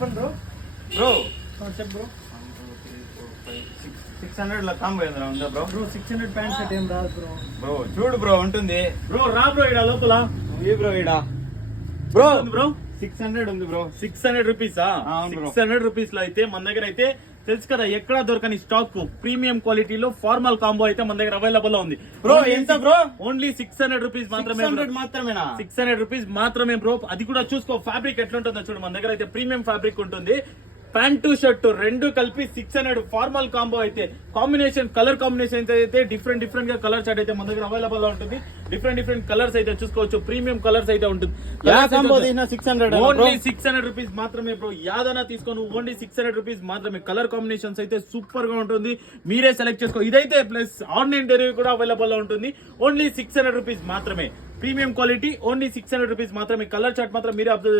చెప్పండి bro. Bro చెప్పు bro. 600 లో కాంబో ఏదైనా ఉందా బ్రో? బ్రో 600 ప్యాంట్ షర్ట్ ఏం రాదు బ్రో. బ్రో చూడు బ్రో ఉంటుంది బ్రో రా బ్రో ఇడ లోపల. ఈ బ్రో ఇడా బ్రో బ్రో 600 ఉంది బ్రో. 600 రూపీస్. అవును బ్రో. 600 రూపీస్ లో అయితే మన దగ్గర అయితే తెలుసు కదా ఎక్కడ దొరకని స్టాక్ ప్రీమియం క్వాలిటీలో ఫార్మల్ కాంబో అయితే మన దగ్గర అవైలబుల్ ఉంది బ్రో. ఎంత బ్రో? ఓన్లీ 600 రూపీస్ మాత్రమే. 600 మాత్రమేనా? 600 రూపీస్ మాత్రమే బ్రో. అది కూడా చూసుకో ఫ్యాబ్రిక్ ఎట్లుంటుందో చూడు. మన దగ్గర అయితే ప్రీమియం ఫ్యాబ్రిక్ ఉంటుంది. ప్యాంటు షర్ట్ రెండు కలిపి 600 ఫార్మల్ కాంబో అయితే కాంబినేషన్ కలర్ కాంబినేషన్ అయితే డిఫరెంట్ గా కలర్ చార్ట్ అయితే మన దగ్గర అవైలబుల్ ఉంటుంది. డిఫరెంట్ కలర్స్ అయితే చూసుకోవచ్చు. ప్రీమియం కలర్స్ అయితే ఉంటుంది. ఓన్లీ 600 రూపీస్ మాత్రమే బ్రో. యాదన తీసుకొని ఓన్లీ 600 రూపీస్ మాత్రమే. కలర్ కాంబినేషన్స్ అయితే సూపర్ గా ఉంటుంది. మీరే సెలెక్ట్ చేసుకో. ఇదైతే ప్లస్ ఆన్లైన్ డెలివరీ కూడా అవైలబుల్ ఉంటుంది. ఓన్లీ 600 రూపీస్ మాత్రమే. ప్రీమియం క్వాలిటీ ఓన్లీ 600 రూపీస్ మాత్రమే. కలర్ చార్ట్ మాత్రం మీరే అబ్జర్వ్